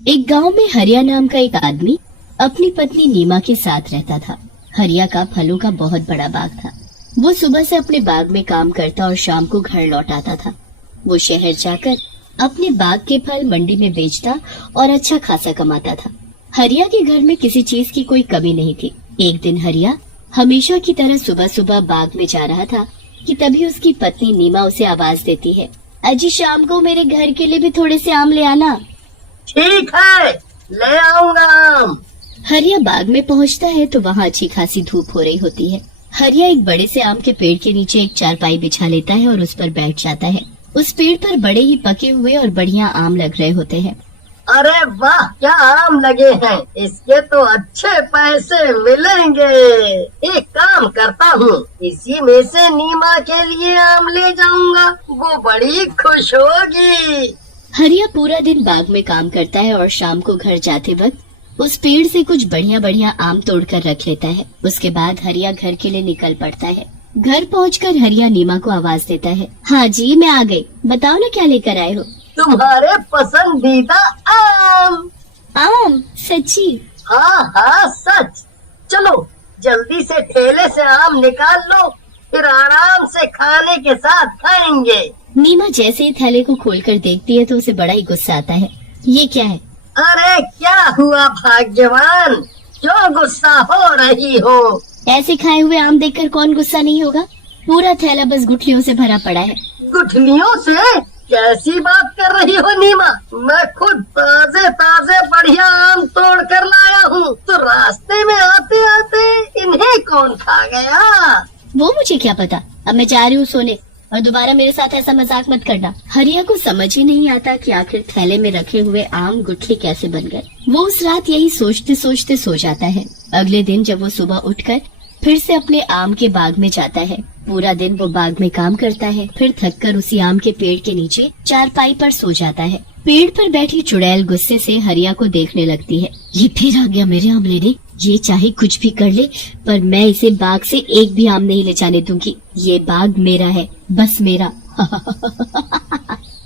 एक गांव में हरिया नाम का एक आदमी अपनी पत्नी नीमा के साथ रहता था। हरिया का फलों का बहुत बड़ा बाग था। वो सुबह से अपने बाग में काम करता और शाम को घर लौट आता था। वो शहर जाकर अपने बाग के फल मंडी में बेचता और अच्छा खासा कमाता था। हरिया के घर में किसी चीज की कोई कमी नहीं थी। एक दिन हरिया हमेशा की तरह सुबह सुबह बाग में जा रहा था कि तभी उसकी पत्नी नीमा उसे आवाज देती है, अजी शाम को मेरे घर के लिए भी थोड़े से आम ले आना। ठीक है, ले आऊंगा आम। हरिया बाग में पहुंचता है तो वहाँ अच्छी खासी धूप हो रही होती है। हरिया एक बड़े से आम के पेड़ के नीचे एक चारपाई बिछा लेता है और उस पर बैठ जाता है। उस पेड़ पर बड़े ही पके हुए और बढ़िया आम लग रहे होते हैं। अरे वाह, क्या आम लगे हैं, इसके तो अच्छे पैसे मिलेंगे। एक काम करता हूँ, इसी में से नीमा के लिए आम ले जाऊंगा, वो बड़ी खुश होगी। हरिया पूरा दिन बाग में काम करता है और शाम को घर जाते वक्त उस पेड़ से कुछ बढ़िया बढ़िया आम तोड़कर रख लेता है। उसके बाद हरिया घर के लिए निकल पड़ता है। घर पहुंचकर हरिया नीमा को आवाज देता है, हाँ जी मैं आ गई, बताओ ना क्या लेकर आए हो। तुम्हारे पसंदीदा आम। आम? सच्ची? हाँ सच। चलो जल्दी से ठेले से आम निकाल लो, फिर आराम से खाने के साथ खाएंगे। नीमा जैसे ही थैले को खोलकर देखती है तो उसे बड़ा ही गुस्सा आता है। ये क्या है? अरे क्या हुआ भाग्यवान, जो गुस्सा हो रही हो? ऐसे खाए हुए आम देखकर कौन गुस्सा नहीं होगा। पूरा थैला बस गुठलियों से भरा पड़ा है। गुठलियों से? कैसी बात कर रही हो नीमा? मैं खुद ताजे ताजे बढ़िया आम तोड़ कर लाया हूँ, तो रास्ते में आते आते इन्हें कौन खा गया? वो मुझे क्या पता। अब मैं जा रही हूँ सोने, और दोबारा मेरे साथ ऐसा मजाक मत करना। हरिया को समझ ही नहीं आता कि आखिर थैले में रखे हुए आम गुठली कैसे बन गए। वो उस रात यही सोचते सोचते सो जाता है। अगले दिन जब वो सुबह उठकर फिर से अपने आम के बाग में जाता है, पूरा दिन वो बाग में काम करता है, फिर थककर उसी आम के पेड़ के नीचे चारपाई पर सो जाता है। पेड़ पर बैठी चुड़ैल गुस्से से हरिया को देखने लगती है। ये फिर आ गया मेरे आम लेने, ये चाहे कुछ भी कर ले पर मैं इसे बाग से एक भी आम नहीं ले जाने दूंगी। ये बाग मेरा है, बस मेरा।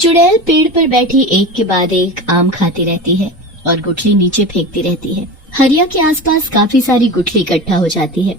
चुड़ैल पेड़ पर बैठी एक के बाद एक आम खाती रहती है और गुठली नीचे फेंकती रहती है। हरिया के आसपास काफी सारी गुठली इकट्ठा हो जाती है।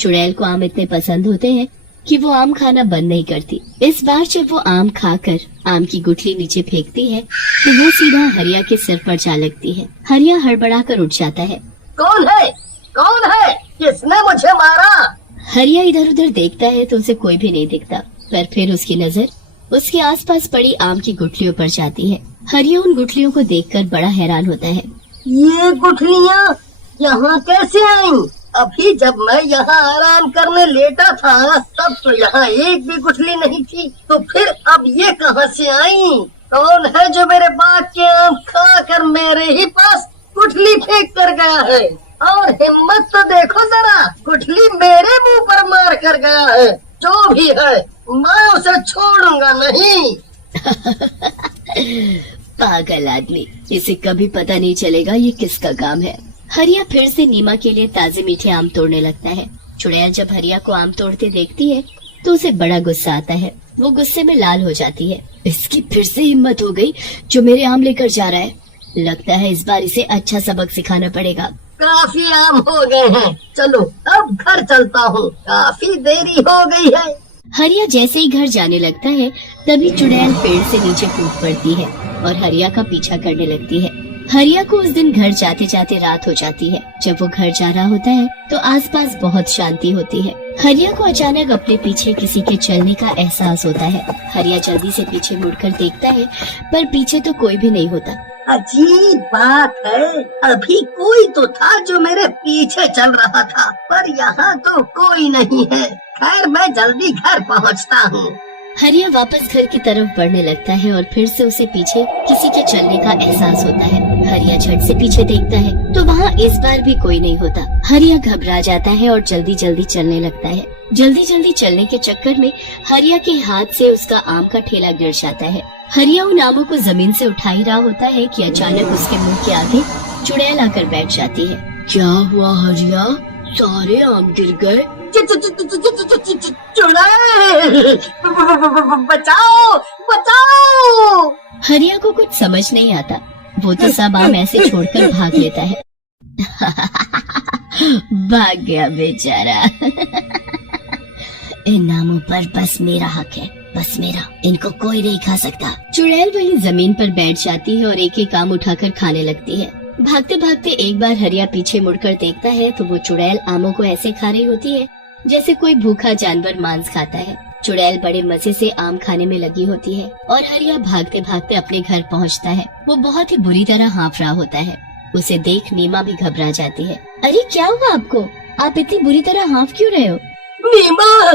चुड़ैल को आम इतने पसंद होते हैं कि वो आम खाना बंद नहीं करती। इस बार जब वो आम खाकर आम की गुठली नीचे फेंकती है तो वो सीधा हरिया के सिर पर जा लगती है। हरिया हड़बड़ाकर उठ जाता है। कौन है? कौन है? किसने मुझे मारा? हरिया इधर उधर देखता है तो उसे कोई भी नहीं दिखता, पर फिर उसकी नजर उसके आसपास पड़ी आम की गुठलियों पर जाती है। हरिया उन गुठलियों को देखकर बड़ा हैरान होता है। ये गुठलियाँ यहाँ कैसे आईं? अभी जब मैं यहाँ आराम करने लेटा था तब तो यहाँ एक भी गुठली नहीं थी, तो फिर अब ये कहाँ से आई? कौन है जो मेरे बाग के आम खा कर मेरे ही पास गुठली फेंक कर गया है? और हिम्मत तो देखो जरा, गुठली मेरे मुंह पर मार कर गया है। जो भी है मैं उसे छोड़ूंगा नहीं। पागल आदमी, इसे कभी पता नहीं चलेगा ये किसका काम है। हरिया फिर से नीमा के लिए ताजे मीठे आम तोड़ने लगता है। चुड़ैल जब हरिया को आम तोड़ते देखती है तो उसे बड़ा गुस्सा आता है। वो गुस्से में लाल हो जाती है। इसकी फिर से हिम्मत हो गई जो मेरे आम लेकर जा रहा है। लगता है इस बार इसे अच्छा सबक सिखाना पड़ेगा। काफी आम हो गए हैं, चलो अब घर चलता हूँ, काफी देरी हो गई है। हरिया जैसे ही घर जाने लगता है तभी चुड़ैल पेड़ से नीचे कूद पड़ती है और हरिया का पीछा करने लगती है। हरिया को उस दिन घर जाते जाते रात हो जाती है। जब वो घर जा रहा होता है तो आसपास बहुत शांति होती है। हरिया को अचानक अपने पीछे किसी के चलने का एहसास होता है। हरिया जल्दी से पीछे मुड़कर देखता है पर पीछे तो कोई भी नहीं होता। अजीब बात है, अभी कोई तो था जो मेरे पीछे चल रहा था, पर यहाँ तो कोई नहीं है। खैर मैं जल्दी घर पहुँचता हूँ। हरिया वापस घर की तरफ बढ़ने लगता है और फिर से उसे पीछे किसी के चलने का एहसास होता है। हरिया झट से पीछे देखता है तो वहाँ इस बार भी कोई नहीं होता। हरिया घबरा जाता है और जल्दी जल्दी चलने लगता है। जल्दी जल्दी चलने के चक्कर में हरिया के हाथ से उसका आम का ठेला गिर जाता है। हरिया उन आमों को जमीन से उठा ही रहा होता है कि अचानक उसके मुंह के आगे चुड़ैल आकर बैठ जाती है। क्या हुआ हरिया, सारे आम गिर गए? चुड़ैल, बचाओ बचाओ। हरिया को कुछ समझ नहीं आता। वो तो सब आम ऐसे छोड़कर भाग लेता है। भाग गया बेचारा। इन आमों पर बस मेरा हक है, बस मेरा, इनको कोई नहीं खा सकता। चुड़ैल वहीं जमीन पर बैठ जाती है और एक एक आम उठाकर खाने लगती है। भागते भागते एक बार हरिया पीछे मुड़कर देखता है तो वो चुड़ैल आमों को ऐसे खा रही होती है जैसे कोई भूखा जानवर मांस खाता है। चुड़ैल बड़े मजे से आम खाने में लगी होती है और हरिया भागते भागते अपने घर पहुंचता है। वो बहुत ही बुरी तरह हाँफ रहा होता है। उसे देख नीमा भी घबरा जाती है। अरे क्या हुआ आपको? आप इतनी बुरी तरह हाँफ क्यों रहे हो? नीमा,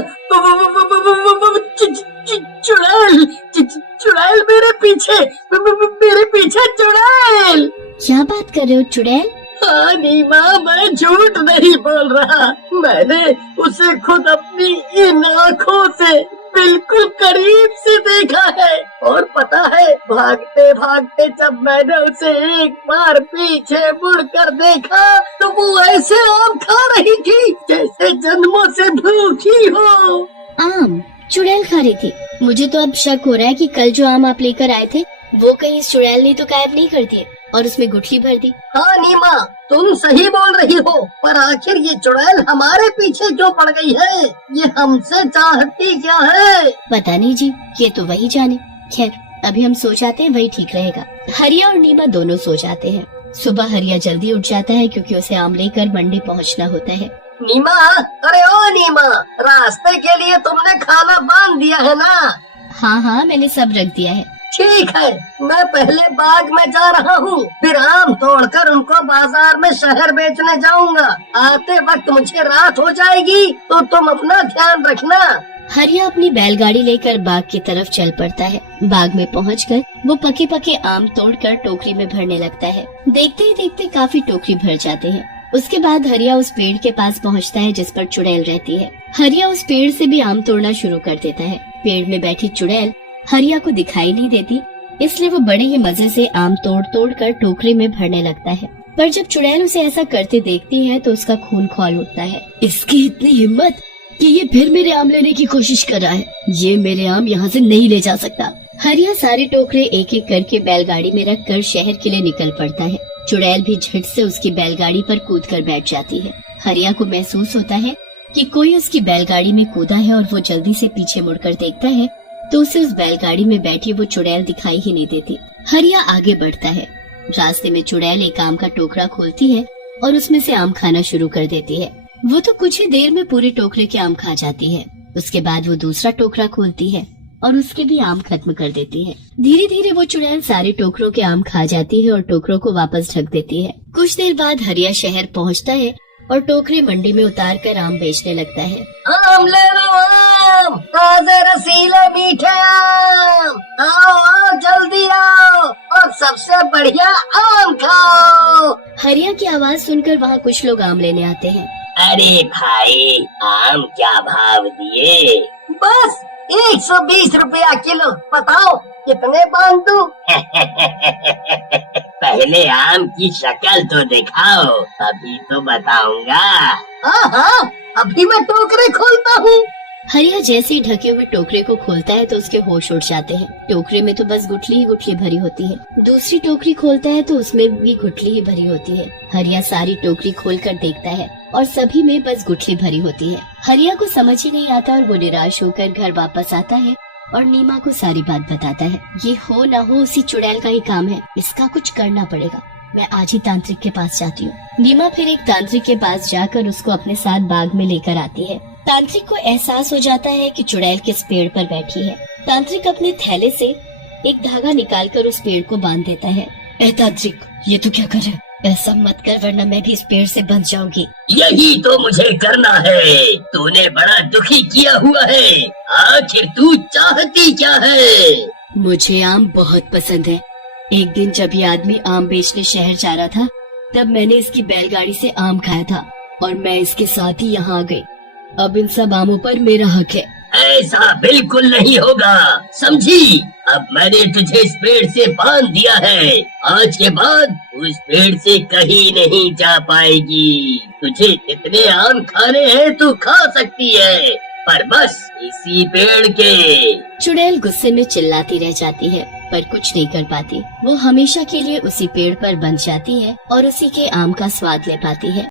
चुड़ैल, चुड़ैल मेरे पीछे, मेरे पीछे चुड़ैल। क्या बात कर रहे हो चुड़ैल? हाँ नीमा, मैं झूठ नहीं बोल रहा। मैंने उसे खुद अपनी इन आँखों से बिल्कुल करीब से देखा है। और पता है, भागते भागते जब मैंने उसे एक बार पीछे मुड़कर देखा तो वो ऐसे आम खा रही थी जैसे जन्मों से भूखी हो। आम चुड़ैल खा रही थी? मुझे तो अब शक हो रहा है कि कल जो आम आप लेकर आए थे वो कहीं इस चुड़ैल ने तो गायब नहीं कर दिए और उसमें गुठली भर दी। हाँ नीमा, तुम सही बोल रही हो, पर आखिर ये चुड़ैल हमारे पीछे क्यों पड़ गई है? ये हमसे चाहती क्या है? पता नहीं जी, ये तो वही जाने। खैर अभी हम सो जाते हैं, वही ठीक रहेगा। हरिया और नीमा दोनों सो जाते हैं। सुबह हरिया जल्दी उठ जाता है क्योंकि उसे आम लेकर मंडी पहुंचना होता है। नीमा, अरे ओ नीमा, रास्ते के लिए तुमने खाना बांध दिया है ना? हाँ हाँ, मैंने सब रख दिया है। ठीक है, मैं पहले बाग में जा रहा हूँ, फिर आम तोड़कर उनको बाजार में शहर बेचने जाऊंगा। आते वक्त मुझे रात हो जाएगी तो तुम अपना ध्यान रखना। हरिया अपनी बैलगाड़ी लेकर बाग की तरफ चल पड़ता है। बाग में पहुंचकर वो पके पके आम तोड़कर टोकरी में भरने लगता है। देखते ही देखते काफी टोकरी भर जाते हैं। उसके बाद हरिया उस पेड़ के पास पहुंचता है जिस पर चुड़ैल रहती है। हरिया उस पेड़ से भी आम तोड़ना शुरू कर देता है। पेड़ में बैठी चुड़ैल हरिया को दिखाई नहीं देती, इसलिए वो बड़े ही मजे से आम तोड़ तोड़ कर टोकरी में भरने लगता है। पर जब चुड़ैल उसे ऐसा करते देखती है तो उसका खून खौल उठता है। इसकी इतनी हिम्मत कि ये फिर मेरे आम लेने की कोशिश कर रहा है। ये मेरे आम यहाँ से नहीं ले जा सकता। हरिया सारे टोकरे एक एक करके बैलगाड़ी में रख कर शहर के लिए निकल पड़ता है। चुड़ैल भी झट से उसकी बैलगाड़ी पर कूद कर बैठ जाती है। हरिया को महसूस होता है कि कोई उसकी बैलगाड़ी में कूदा है और वो जल्दी से पीछे मुड़कर देखता है तो उसे उस बैलगाड़ी में बैठी वो चुड़ैल दिखाई ही नहीं देती। हरिया आगे बढ़ता है। रास्ते में चुड़ैल एक आम का टोकरा खोलती है और उसमें से आम खाना शुरू कर देती है। वो तो कुछ ही देर में पूरे टोकरे के आम खा जाती है। उसके बाद वो दूसरा टोकरा खोलती है और उसके भी आम खत्म कर देती है। धीरे धीरे वो चुड़ैल सारे टोकरों के आम खा जाती है और टोकरों को वापस ढक देती है। कुछ देर बाद हरिया शहर पहुंचता है और टोकरे मंडी में उतार कर आम बेचने लगता है। आम ले लो, आम ताजे रसीले मीठे आम, आओ आओ जल्दी आओ और सबसे बढ़िया आम खाओ। हरिया की आवाज सुनकर वहाँ कुछ लोग आम लेने आते हैं। अरे भाई, आम क्या भाव दिए? बस 120 रुपया किलो। बताओ कितने बांध दूं? पहले आम की शक्ल तो दिखाओ, अभी तो बताऊंगा। हाँ हाँ, अभी मैं टोकरे खोलता हूँ। हरिया जैसे ही ढके हुए टोकरे को खोलता है तो उसके होश उड़ जाते हैं। टोकरे में तो बस गुठली ही गुठली भरी होती है। दूसरी टोकरी खोलता है तो उसमें भी गुठली ही भरी होती है। हरिया सारी टोकरी खोलकर देखता है और सभी में बस गुठली भरी होती है। हरिया को समझ ही नहीं आता और वो निराश होकर घर वापस आता है और नीमा को सारी बात बताता है। ये हो ना हो उसी चुड़ैल का ही काम है, इसका कुछ करना पड़ेगा। मैं आज ही तांत्रिक के पास जाती हूँ। नीमा फिर एक तांत्रिक के पास जाकर उसको अपने साथ बाग में लेकर आती है। तांत्रिक को एहसास हो जाता है कि चुड़ैल किस पेड़ पर बैठी है। तांत्रिक अपने थैले से एक धागा निकालकर उस पेड़ को बांध देता है। ए तांत्रिक, ये तो क्या कर रहा है? ऐसा मत कर वरना मैं भी इस पेड़ से बंध जाऊंगी। यही तो मुझे करना है। तूने बड़ा दुखी किया हुआ है। आखिर तू चाहती क्या है? मुझे आम बहुत पसंद है। एक दिन जब ये आदमी आम बेचने शहर जा रहा था तब मैंने इसकी बैलगाड़ी से आम खाया था और मैं इसके साथ ही यहाँ आ गई। अब इन सब आमों पर मेरा हक है। ऐसा बिल्कुल नहीं होगा, समझी? अब मैंने तुझे इस पेड़ से बांध दिया है। आज के बाद उस पेड़ से कहीं नहीं जा पाएगी। तुझे जितने आम खाने हैं तू खा सकती है, पर बस इसी पेड़ के। चुड़ैल गुस्से में चिल्लाती रह जाती है पर कुछ नहीं कर पाती। वो हमेशा के लिए उसी पेड़ पर बंध जाती है और उसी के आम का स्वाद ले पाती है।